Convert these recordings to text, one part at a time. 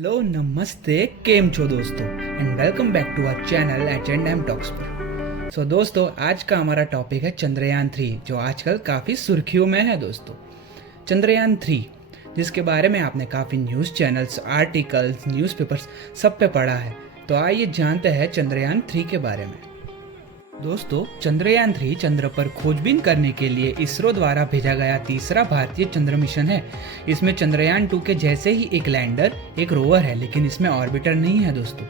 Hello नमस्ते केम छो दोस्तों and welcome back to our channel H&M talks पर। सो दोस्तों आज का हमारा टॉपिक है चंद्रयान 3 जो आजकल काफ़ी सुर्खियों में है दोस्तों। चंद्रयान 3 जिसके बारे में आपने काफ़ी न्यूज़ चैनल्स, आर्टिकल्स, न्यूज़पेपर्स सब पे पढ़ा है। तो आइए जानते हैं चंद्रयान 3 के बारे में। दोस्तों चंद्रयान 3 चंद्र पर खोजबीन करने के लिए इसरो द्वारा भेजा गया तीसरा भारतीय चंद्र मिशन है। इसमें चंद्रयान 2 के जैसे ही एक लैंडर, एक रोवर है, लेकिन इसमें ऑर्बिटर नहीं है दोस्तों।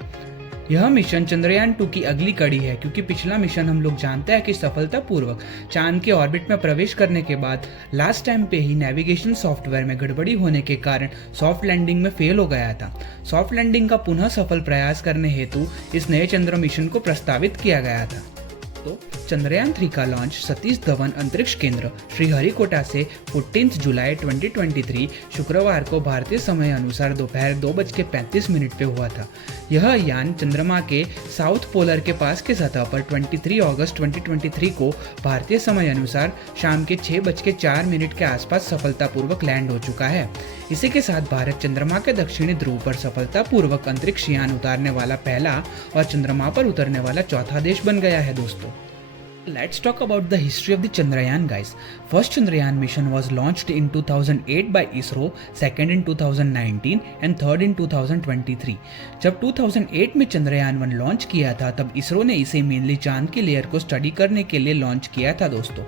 यह मिशन चंद्रयान 2 की अगली कड़ी है क्योंकि पिछला मिशन हम लोग जानते हैं कि सफलतापूर्वक चांद के ऑर्बिट में प्रवेश करने के बाद लास्ट टाइम पे ही नेविगेशन सॉफ्टवेयर में गड़बड़ी होने के कारण सॉफ्ट लैंडिंग में फेल हो गया था। सॉफ्ट लैंडिंग का पुनः सफल प्रयास करने हेतु इस नए चंद्र मिशन को प्रस्तावित किया गया था। तो चंद्रयान 3 का लॉन्च सतीश धवन अंतरिक्ष केंद्र श्रीहरिकोटा से 14 जुलाई 2023 शुक्रवार को भारतीय समय अनुसार दोपहर 2:35 पे हुआ था। यह यान चंद्रमा के साउथ पोलर के पास के सतह पर 23 अगस्त 2023 को भारतीय समय अनुसार शाम के 6:04 के आसपास सफलतापूर्वक लैंड हो चुका है। इसी के साथ भारत चंद्रमा के दक्षिणी ध्रुव पर सफलतापूर्वक अंतरिक्ष यान उतारने वाला पहला और चंद्रमा पर उतरने वाला चौथा देश बन गया है दोस्तों। Let's talk about the history of the Chandrayaan guys. First Chandrayaan mission was launched in 2008 by ISRO, second in 2019 and third in 2023. जब 2008 में चंद्रयान 1 लॉन्च किया था तब इसरो ने इसे मेनली चांद की लेयर को स्टडी करने के लिए लॉन्च किया था दोस्तों।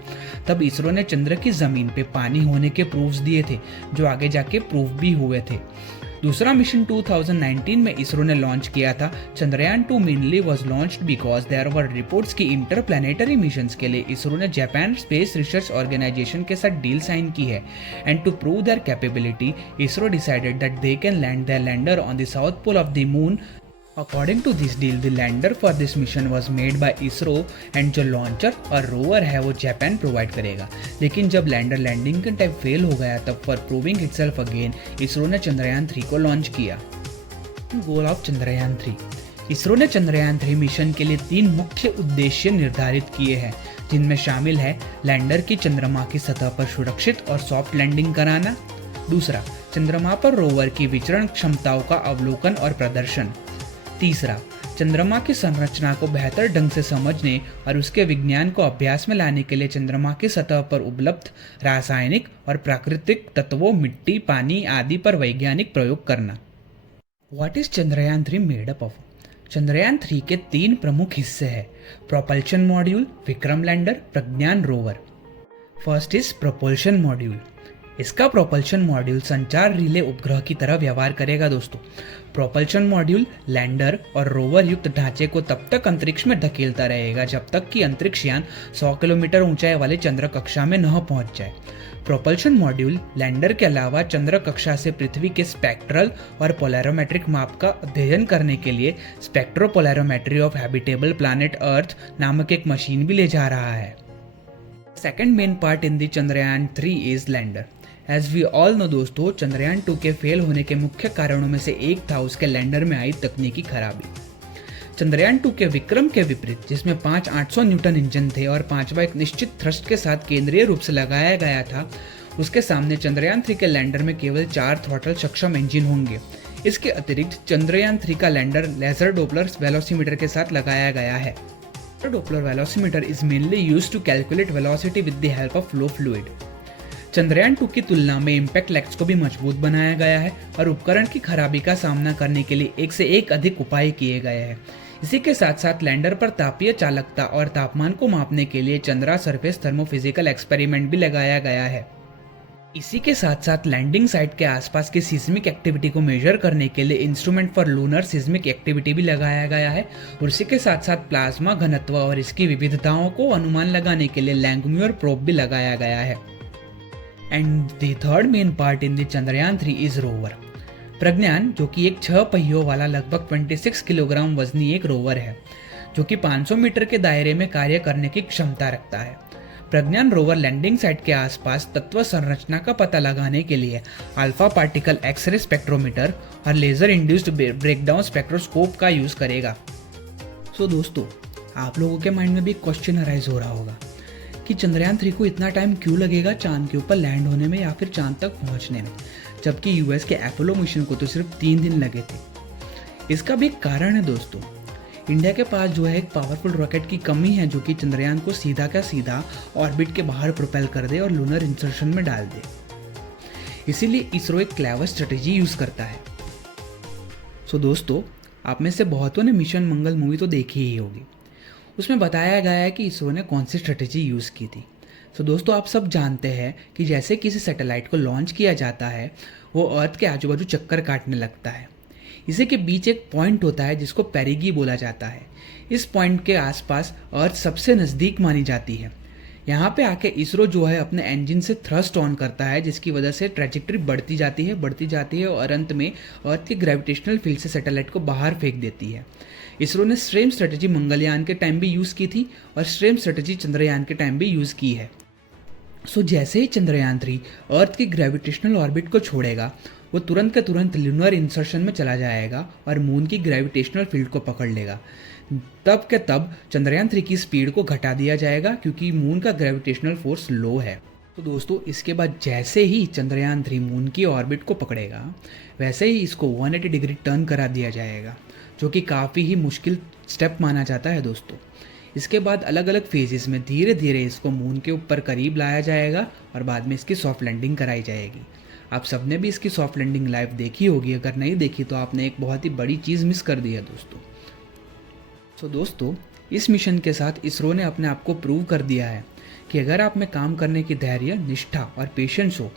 तब इसरो ने चंद्र की जमीन पे पानी होने के प्रूफ्स दिए थे जो आगे जाके प्रूफ भी हुए थे। दूसरा मिशन 2019 में इसरो ने लॉन्च किया था। Chandrayaan 2 mainly was launched because there were reports की इंटरप्लैनेटरी मिशंस के लिए इसरो ने जापान स्पेस रिसर्च ऑर्गेनाइजेशन के साथ डील साइन की है। And to prove their capability ISRO decided that they can land their lander on the south pole of the moon. According to this deal, the lander for this mission was made by ISRO and जो launcher और rover है वो Japan provide करेगा। लेकिन जब lander landing के time fail हो गया तब for proving itself again ISRO ने चंद्रयान 3 को लॉन्च किया। Goal of Chandrayaan 3। इसरो ने चंद्रयान 3 मिशन के लिए 3 मुख्य उद्देश्य निर्धारित किए हैं जिनमें शामिल है लैंडर की चंद्रमा की सतह पर सुरक्षित और सॉफ्ट लैंडिंग कराना। दूसरा, चंद्रमा पर रोवर की विचरण क्षमताओं का अवलोकन और प्रदर्शन। तीसरा, चंद्रमा की संरचना को बेहतर ढंग से समझने और उसके विज्ञान को अभ्यास में लाने के लिए चंद्रमा की सतह पर उपलब्ध रासायनिक और प्राकृतिक तत्वों, मिट्टी, पानी आदि पर वैज्ञानिक प्रयोग करना। What is Chandrayaan 3 made up of? Chandrayaan 3 के 3 प्रमुख हिस्से हैं: propulsion module, Vikram lander, Pragyan rover. First is propulsion module. इसका प्रोपल्शन मॉड्यूल संचार रिले उपग्रह की तरह व्यवहार करेगा दोस्तों। प्रोपल्शन मॉड्यूल लैंडर और रोवर युक्त ढांचे को तब तक अंतरिक्ष में धकेलता रहेगा जब तक कि अंतरिक्ष यान 100 किलोमीटर ऊंचाई वाले चंद्र कक्षा में न पहुंच जाए। प्रोपल्शन मॉड्यूल लैंडर के अलावा चंद्र कक्षा से पृथ्वी के स्पेक्ट्रल और पोलैरोमेट्रिक माप का अध्ययन करने के लिए spectropolarimetry of habitable planet earth नामक एक मशीन भी ले जा रहा है। Second main part in the Chandrayaan 3 is lander. As we all know दोस्तों, चंद्रयान 2 के फेल होने के मुख्य कारणों में से एक था उसके लैंडर में आई तकनीकी खराबी। चंद्रयान 2 के विक्रम के विपरीत, जिसमें 5 800 न्यूटन इंजन थे और 5वां एक निश्चित थ्रस्ट के साथ केंद्रीय रूप से लगाया गया था, उसके सामने चंद्रयान 3 के लैंडर में केवल 4 थ्रॉटल सक्षम इंजन होंगे। इसके अतिरिक्त चंद्रयान 3 का लैंडर लेजर डोपलर वेलोसीमीटर के साथ लगाया गया है। Doppler velocimeter is mainly used to calculate velocity with the help of flow fluid. Chandrayaan 2 की तुलना में इम्पैक्ट लेग्स को भी मजबूत बनाया गया है और उपकरण की खराबी का सामना करने के लिए एक से एक अधिक उपाय किए गए हैं। इसी के साथ साथ लैंडर पर तापीय चालकता और तापमान को मापने के लिए चंद्रा सरफेस थर्मोफिजिकल एक्सपेरिमेंट भी लगाया गया है। इसी के साथ साथ लैंडिंग साइट के आसपास की सिस्मिक एक्टिविटी को मेजर करने के लिए instrument for lunar seismic activity भी लगाया गया है और इसी के साथ साथ प्लाज्मा घनत्व और इसकी विविधताओं को अनुमान लगाने के लिए लैंगम्यूर प्रोब भी लगाया गया है। And the third main part in the Chandrayaan 3 is rover. Pragyan, जो कि एक 6 पहियों वाला लगभग 26 किलोग्राम वजनी एक रोवर है जो कि 500 मीटर के दायरे में कार्य करने की क्षमता रखता है। प्रज्ञान रोवर लैंडिंग साइट के आसपास तत्व संरचना का पता लगाने के लिए अल्फा पार्टिकल एक्सरे स्पेक्ट्रोमीटर और लेजर इंड्यूस्ड ब्रेकडाउन स्पेक्ट्रोस्कोप का यूज करेगा। सो दोस्तों, आप लोगों के माइंड में भी क्वेश्चन अराइज हो रहा होगा कि चंद्रयान 3 को इतना टाइम क्यों लगेगा चांद के ऊपर लैंड होने में या फिर चांद तक पहुंचने में। जबकि यूएस के अपोलो मिशन को तो सिर्फ 3 दिन लगे थे। इसका भी एक कारण है दोस्तों, इंडिया के पास जो है एक पावरफुल रॉकेट की कमी है जो कि चंद्रयान को सीधा का सीधा ऑर्बिट के बाहर प्रोपेल कर दे और लूनर इंसर्शन में डाल दे। इसीलिए इसरो एक क्लेवर स्ट्रेटेजी यूज करता है। सो दोस्तों, आप में से बहुतों ने मिशन मंगल मूवी तो देखी ही होगी। उसमें बताया गया है कि इसरो ने कौन सी स्ट्रेटेजी यूज़ की थी। सो दोस्तों, आप सब जानते हैं कि जैसे किसी सैटेलाइट को लॉन्च किया जाता है वो अर्थ के आजू बाजू चक्कर काटने लगता है। इसी के बीच एक पॉइंट होता है जिसको पेरिगी बोला जाता है। इस पॉइंट के आसपास अर्थ सबसे नज़दीक मानी जाती है। यहाँ पे आके इसरो जो है अपने इंजन से थ्रस्ट ऑन करता है, जिसकी वजह से ट्रैजेक्टरी बढ़ती जाती है और अंत में अर्थ के ग्रेविटेशनल फील्ड से सैटेलाइट को बाहर फेंक देती है। इसरो ने सेम स्ट्रेटजी मंगलयान के टाइम भी यूज़ की थी और सेम स्ट्रेटजी चंद्रयान के टाइम भी यूज़ की है। सो जैसे ही चंद्रयान 3 अर्थ की ग्रेविटेशनल ऑर्बिट को छोड़ेगा, वो तुरंत का तुरंत लूनर इंसर्शन में चला जाएगा और मून की ग्रेविटेशनल फील्ड को पकड़ लेगा। तब के तब चंद्रयान 3 की स्पीड को घटा दिया जाएगा क्योंकि मून का ग्रेविटेशनल फोर्स लो है। तो दोस्तों, इसके बाद जैसे ही चंद्रयान 3 मून की ऑर्बिट को पकड़ेगा, वैसे ही इसको 180 डिग्री टर्न करा दिया जाएगा, जो कि काफ़ी ही मुश्किल स्टेप माना जाता है दोस्तों। इसके बाद अलग अलग फेजेस में धीरे धीरे इसको मून के ऊपर करीब लाया जाएगा और बाद में इसकी सॉफ्ट लैंडिंग कराई जाएगी। आप सबने भी इसकी सॉफ्ट लैंडिंग लाइव देखी होगी, अगर नहीं देखी तो आपने एक बहुत ही बड़ी चीज़ मिस कर दी है दोस्तों। तो दोस्तों, इस मिशन के साथ इसरो ने अपने आप को प्रूव कर दिया है कि अगर आप में काम करने की धैर्य, निष्ठा और पेशेंस हो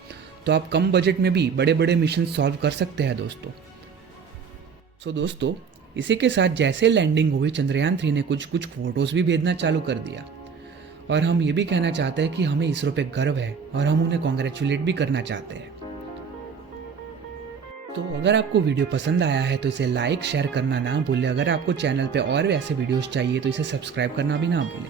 तो आप कम बजट में भी बड़े बड़े मिशन सॉल्व कर सकते हैं दोस्तों। सो दोस्तों, इसी के साथ जैसे लैंडिंग हुई, चंद्रयान 3 ने कुछ फोटोज़ भी भेजना चालू कर दिया और हम ये भी कहना चाहते हैं कि हमें इसरो पे गर्व है और हम उन्हें कॉन्ग्रेचुलेट भी करना चाहते हैं। तो अगर आपको वीडियो पसंद आया है तो इसे लाइक शेयर करना ना भूलें। अगर आपको चैनल पे और भी ऐसे वीडियोस चाहिए तो इसे सब्सक्राइब करना भी ना भूलें।